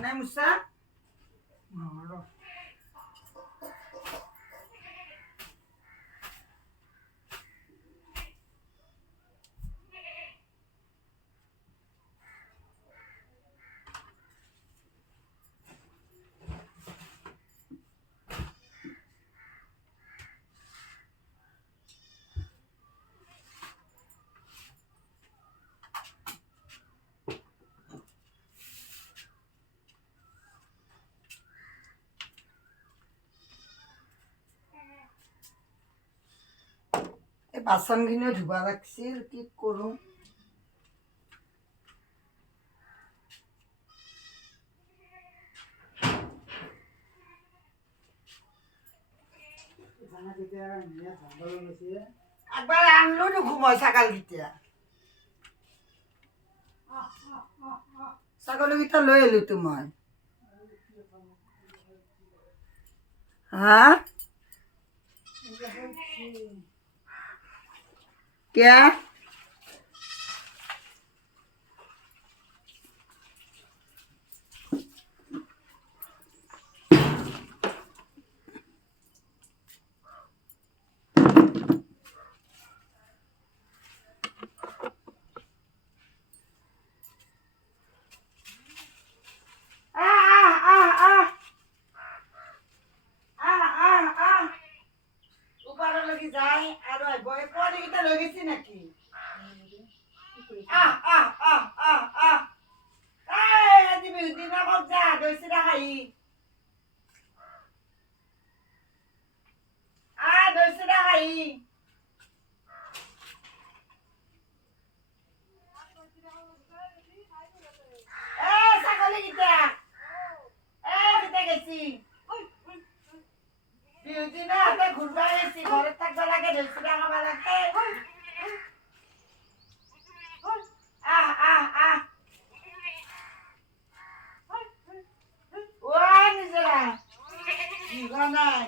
নাই মুছা এই বাচনখিনিও ধুব লাগিছিল কি কৰোঁ একবাৰ আনলো দেখো মই ছাগালকেইটা ছাগলীকেইটা লৈ আহিলোতো মই হা क्या যায় আৰু বয় পোৱালিকেইটা লৈ গৈছি নেকি আজি বিহু দিনা কত যা দৈচিৰা খাই দৈচিৰা খাই ছাগলীকেইটা কেইটা গেছি বিহু দিনা হাতে ঘূৰবা গেছি ঘৰত থাকবা লাগে দৈচিৰা খাবা লাগে নিজৰা নাই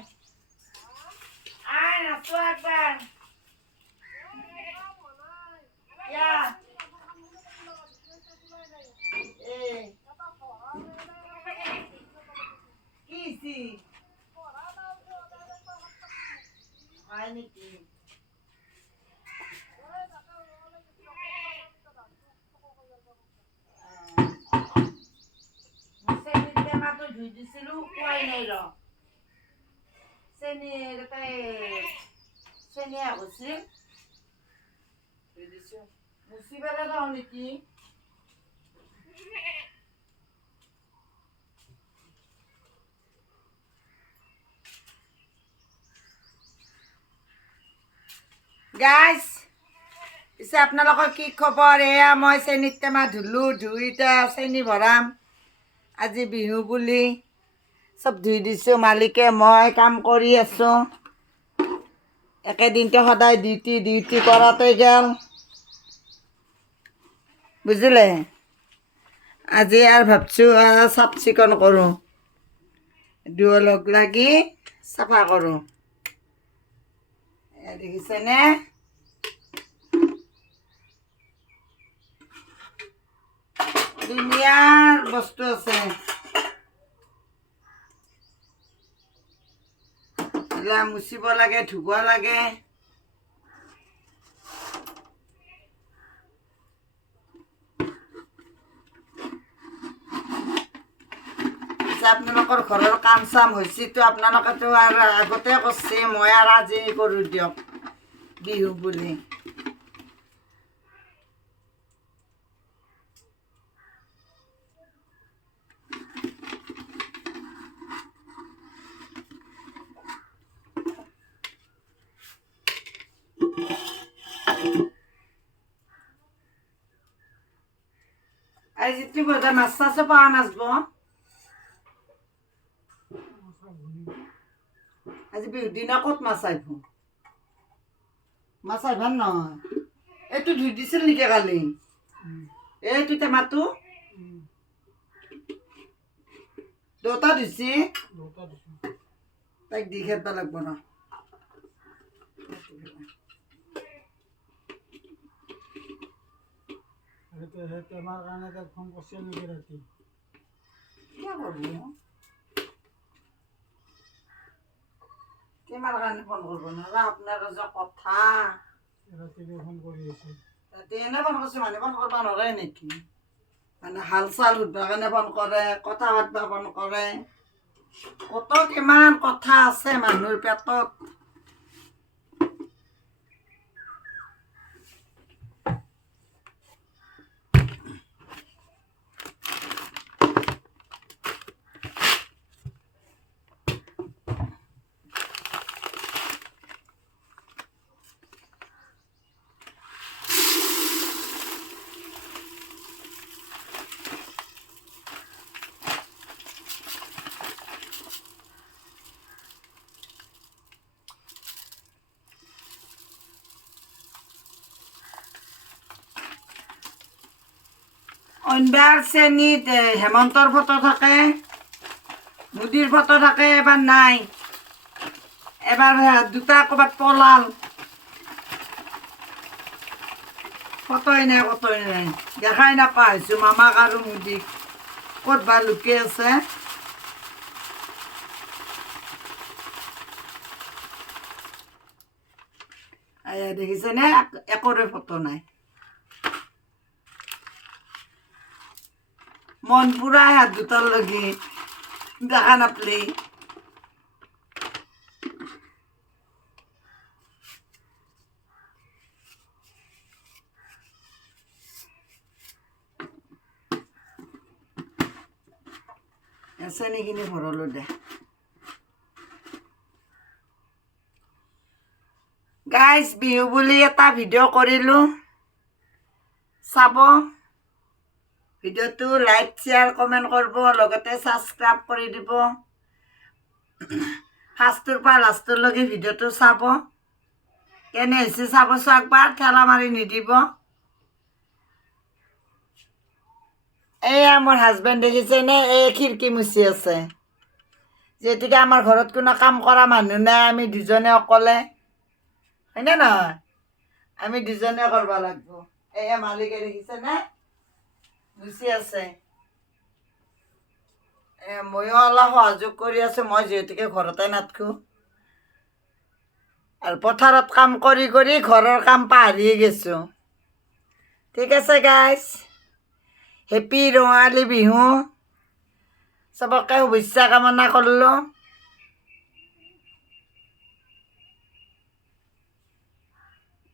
নাচো একবাৰ কি হয় নেকি টেমাটো ধুই দিছিলো খোৱাই নাই ৰ চেনি চেনি আগছিল ধুই দিছো মুচি পেলাই যাওঁ নেকি গাইজ পিছে আপোনালোকৰ কি খবৰ এয়া মই চেনিৰ টেমা ধুলোঁ ধুই এতিয়া চেনি ভৰাম আজি বিহু বুলি চব ধুই দিছোঁ মালিকে মই কাম কৰি আছোঁ একেদিনতে সদায় ডিউটি কৰাতে গেল বুজিলে আজি আৰু ভাবছোঁ চাফ চিকুণ কৰোঁ দুয়ো লগ লাগি চাফা কৰোঁ দেখিছেনে দুনিয়াৰ বস্তু আছে মুচিব লাগে ধুব লাগে আপোনালোকৰ ঘৰৰ কাম চাম হৈছেতো আপোনালোকেতো আৰু আগতে কৰিছে মই আৰু আজি কৰোঁ দিয়ক বিহু বুলি আজি তুমি বোধহয় মাছ চাছো পাৱা নাযাব আজি বিহুৰ দিনা ক'ত মাছ আহিব মাছ আহিবাৰ নহয় এইটো ধুই দিছিল নেকি কালি এইটো টেমাটো দুটা ধুইছি তাইক দি খেদব লাগব ন টেমাৰ কাৰণে তাক ফোন কৰিছে নেকি ৰাতি কিয় কৰবো কিমাৰ কাৰণে ফোন কৰিব নোৱাৰা আপোনাৰ যে কথা ৰাতিপুৱা ফোন কৰি আছে। ৰাতি এনে ফোন কৰিছে মানে ফোন কৰিব নোৱাৰে নেকি মানে হাল চাল সুধিবৰ কাৰণে ফোন কৰে কথা পাতিব ফোন কৰে কত কিমান কথা আছে মানুহৰ পেটত অনবাৰ শ্ৰেণীত হেমন্তৰ ফটো থাকে মোদীৰ ফটো থাকে এবাৰ নাই এবাৰ দুটা ক'ৰবাত পলাল ফটোই নাই কতই নাই দেখাই নাপাই হৈছোঁ মামাক আৰু মোদীক ক'ত বা লুকি আছে দেখিছেনে একোৰে ফটো নাই মন পুৰা হাত দুটাৰ লাগি দেখা নাপলি চেনীখিনি ভৰলো দে গাইজ বিহু বুলি এটা ভিডিঅ' কৰিলোঁ চাব ভিডিঅ'টো লাইক শ্বেয়াৰ কমেণ্ট কৰিব লগতে ছাবস্ক্ৰাইব কৰি দিব ফাৰ্ষ্টটোৰ পৰা লাষ্টলৈকে ভিডিঅ'টো চাব কেনে হৈছে চাবচোন একবাৰ ঠেলা মাৰি নিদিব এয়া মোৰ হাজবেণ্ড দেখিছেনে এই খিৰিকী মুচি আছে যিহেতুকে আমাৰ ঘৰত কোনো কাম কৰা মানুহ নাই আমি দুজনে অকলে হয়নে নহয় আমি দুজনে কৰিব লাগিব এয়া মালিকে দেখিছেনে মুচি আছে ময়ো অলপ সহযোগ কৰি আছোঁ মই যিহেতুকে ঘৰতে নাথাকোঁ আৰু পথাৰত কাম কৰি কৰি ঘৰৰ কাম পাহৰিয়ে গৈছোঁ ঠিক আছে গাইজ হেপী ৰঙালী বিহু চবকে শুভেচ্ছা কামনা কৰিলোঁ